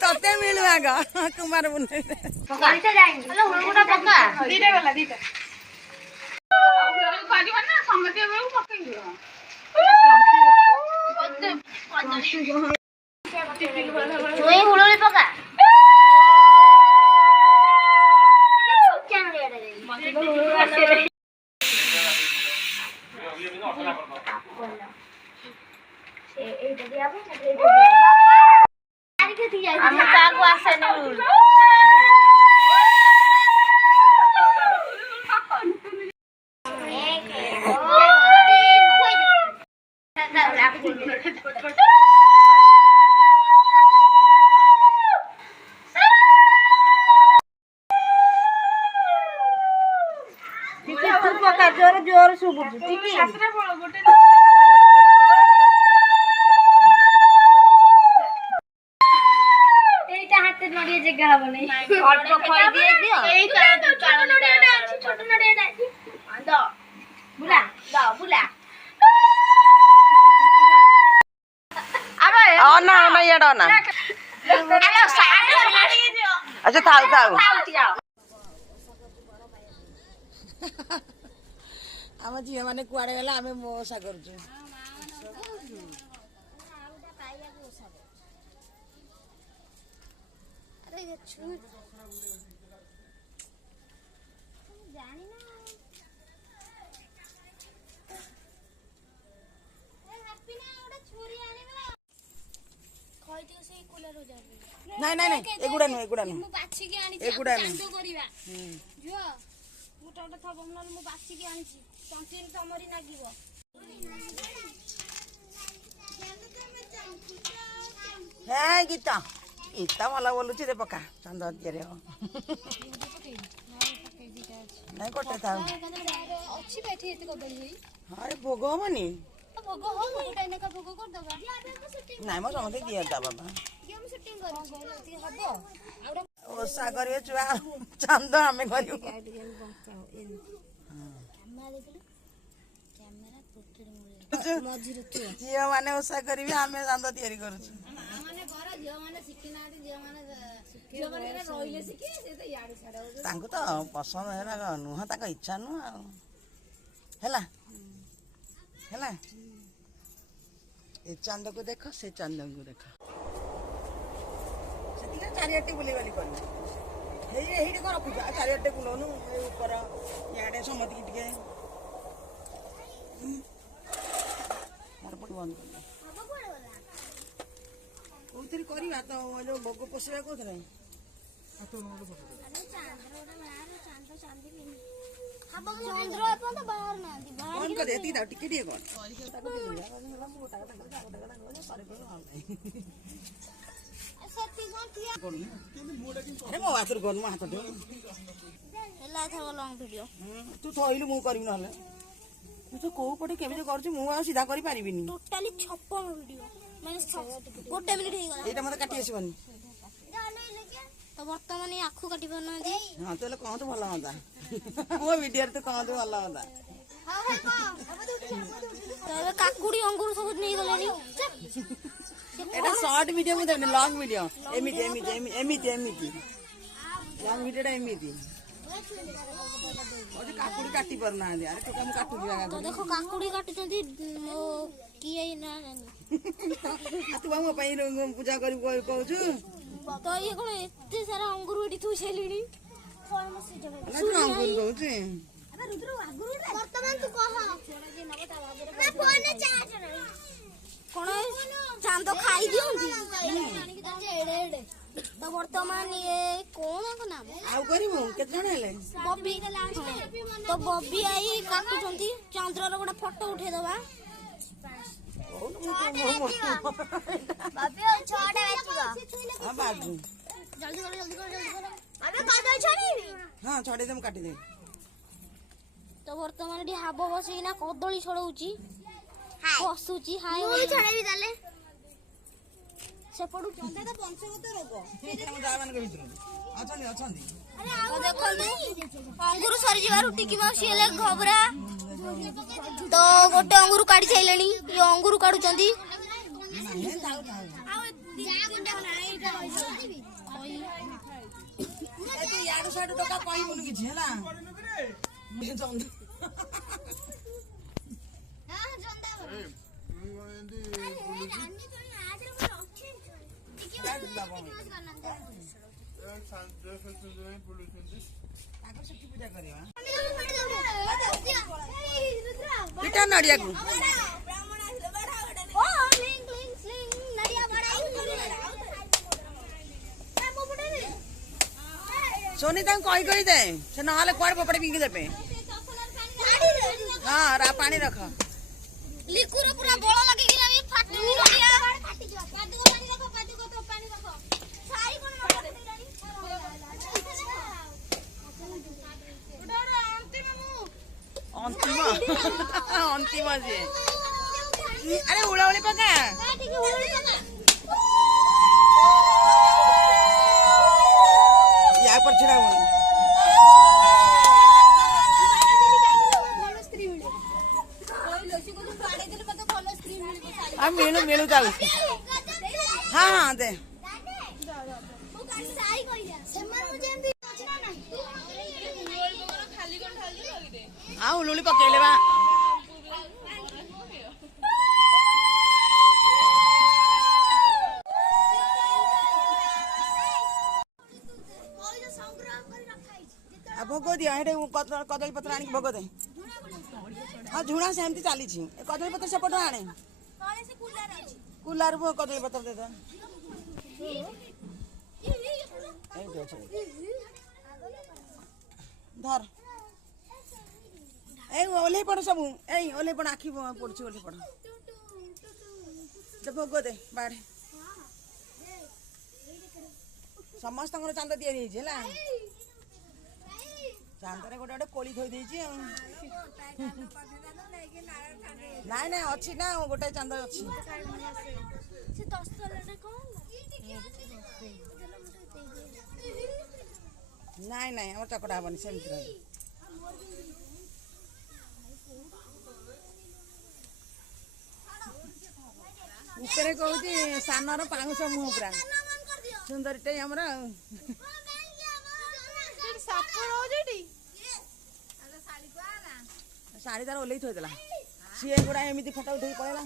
तते मिलू आग कुमार बुने जोर जोर शुभुची एटा हाथे नडिया जगह हबो नै अल्प खई दिए दियो एटा छोट नडियाटा अछि छोट नडियाटा अछि द बुला अबे ना येडो ना अच्छा थाउ आम झील मैंने कुआड़े गला आम ओषा कर नहीं एगुड़ा नु एगुड़ा नु गोटे थब मु बाछिकी आनी कंटिन तमरी नागिब हे गीता गीता भला बोलुची रे पका चंद दिरे नहीं गोटे था अच्छी बैठी एते कदली हां भोग हमनी भोग हो गोटे का भोग कर दबा नहीं मो समते दिया दा बाबा गेम शूटिंग कर हबो ओसा करिवे छुआ चंद हमें करियो झील मैंने ओषा करी आम चांद तैयारी कर तो पसंद है नुह इच्छा नुह है चांद को देख से चांद को देख चारिटे बुले गली कौन रखुच चारिटे बुलाऊनु ऊपर इे समत की बंद कर तो जो भोग पोषा कौन मो हाथ कर मो हाथ तू थइलु मु करबी नहले तू तो को पटे केमे कर मु सीधा करि पारिबिनी टोटली 56 वीडियो माने 1 मिनिट हे गला एटा मते काटी आसीबनी तो वर्तमान आखु काटी बना दे हां तो ले कहत भला होता मो वीडियो तो कहत भला होता हां भाई को तो काकुडी अंगूर सब नहीं गलेनी एटा शॉर्ट वीडियो में देने लॉन्ग वीडियो एमिति लॉन्ग वीडियो टा एमिति ओजे काकुडी काटी परना दे अरे तो हम काटू दिया तो देखो काकुडी काटुचंती किए ना तू हम पई पूजा करी कहू तो ये कोन एते सारा अंगूर एठी थु सेलिनी कोन मसे जगह अंगूर कहू अबे रुद्र अंगूर वर्तमान तू कह ना फोन चार्ज नहीं कोन चांद खाई दिउंदी एड़े तो वर्तमान ये कौन को नाम आउ करिवो केत जण हेले बॉबी तो बॉबी आई काटुचंती चंद्र रो गोटा फोटो उठे दबा बाबी 6टा बाजिबा हां बाजू जल्दी कर अबे काटो छड़ी हां छड़ी दम काटी दे तो वर्तमान डी हाबो बसिना कदली छड़ौची बसुची हाय मु छड़ेबी ताले से पडू चंदे तो पंचगत रोग हम जावन के भीतर अछन अरे आ देखो अंगूर सरी जीवा रुटी की मौसी ले घबरा तो गोटे अंगुर काढ़ी साइलेनी ये अंगुर काढुचंदी याडू साडू टका कहबुनु किछि हला पिटा नड़िया को सोनी तक कही दे से ना कुआड़े पपड़े बिकी देबे हां रा पानी रख लिकुर पूरा बोला लगे कि ना फाटी नड़िया फाटी जा पादु को पानी रखो सारी कोन मत दे अंतिम अंतिम जे अरे उड़ाउली पका या पर छिड़ा आ मेलू मेलू ताऊ हां हां दे आ उलुली पकेले बा आ भोग दिया हेडे कदली पत्र आनी भोग दे हाँ झुणा सेमती चली कदली पत्र सेपट आने कुलार कदली पत्र दे दे धर ए ओले पड़ सब ए ओले पड़ आखि पड़छ ओले पड़ दे भोग दे बाड़े समस्त चांद तैयारी है चांदरे गोटे गोटे कोली थोई देछि नाई नाई अच्छी ना गोटे चांद अच्छी नाई नाई हम चकड़ा हबनी सेमती रही ऊपर कहूँ सानर पाउस मुह पूरा सुंदरटे हमर शाढ़ी तार ओल्ल थोदेला सी गुड़ा एमती फटा उठे पड़ेगा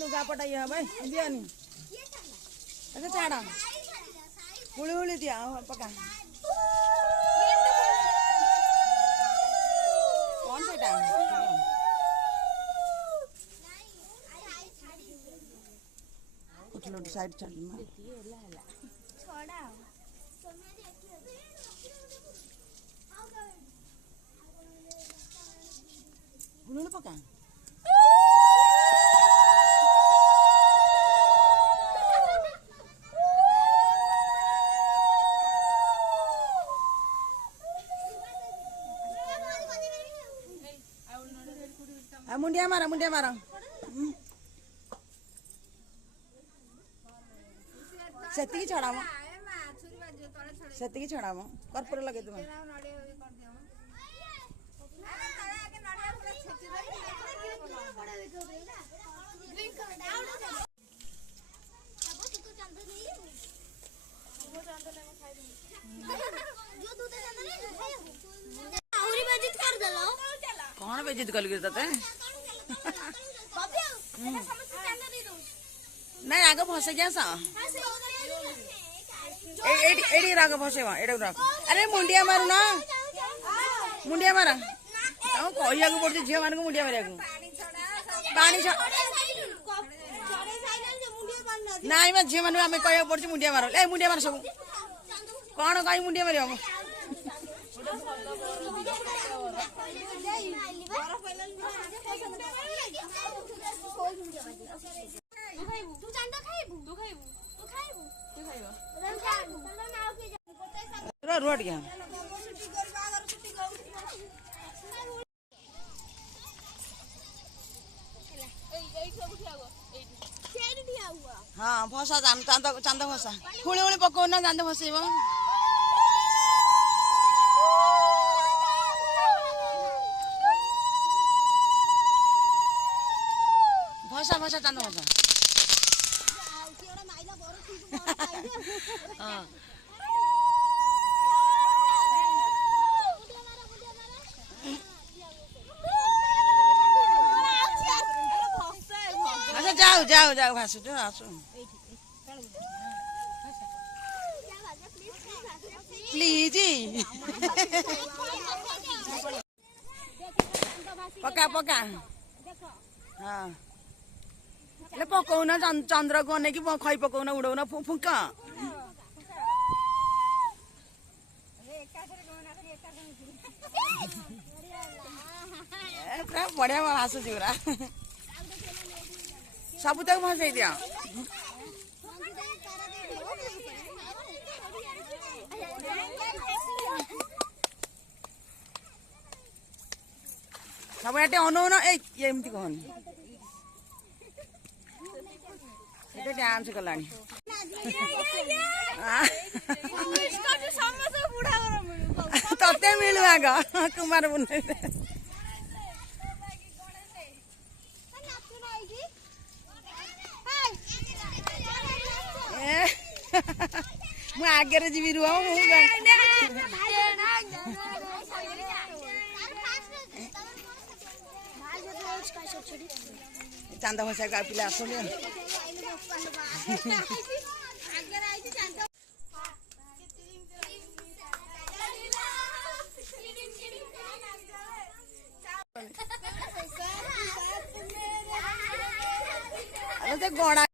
लुगापटा ये भाई दियानी अच्छा छाड़ हुड़ी हुड़ी दिया पका कौन सेटा उठलो साइड चल हुड़ी पका मुंडिया मारा सेतिकी छड़ाम कर्पूर लगे तुम कौन बेजित कल तते नहीं आगे फसे क्या सा एडी राग फसेवा एडा राग अरे मुंडिया मारू ना मुंडिया मारा ताऊ कहिया को पड़छ झिया मान को मुंडिया मारिया को पानी नाई मा झिया मान हमें कहिया पड़छ मुंडिया मारो ए मुंडिया मार सब कौन कहि मुंडिया मारिया हम रुआ टिया हाँ भसा चांद चांद भसा हुड़ी हुड़ी पकौ ना चांद भसेब ଭସା ଭସା ଚାନ୍ଦ ଭସା ହଁ ଆଚ୍ଛା ଯାଉ ଯାଉ ଯାଉ ଭାସୁଛୁ ଆସୁ ପ୍ଲିଜ ପକା ପକା ହଁ ହେଲେ ପକଉନ ଚନ୍ଦ୍ରକୁ ଅନେଇକି ଖଇ ପକଉନ ଉଡଉନ ଫୁଙ୍କ ପୁରା ବଢିଆ ଭାସୁଛି ପୁରା ସବୁ ତାକୁ ଭସେଇ ଦିଅ ସବୁ ଏଠି ଅନଉନ ଏଇ ଏମିତି କହନି ଏଟା ଡ୍ୟାନ୍ସ କଲାଣି ତତେ ମିଳୁ ଆଗ କୁମାର ପୂର୍ଣ୍ଣିମା ମୁଁ ଆଗରେ ଯିବି ରୁହ ମୁଁ ଚାନ୍ଦ ଭସା ପିଲା ଆସନ୍ତି ଗଣା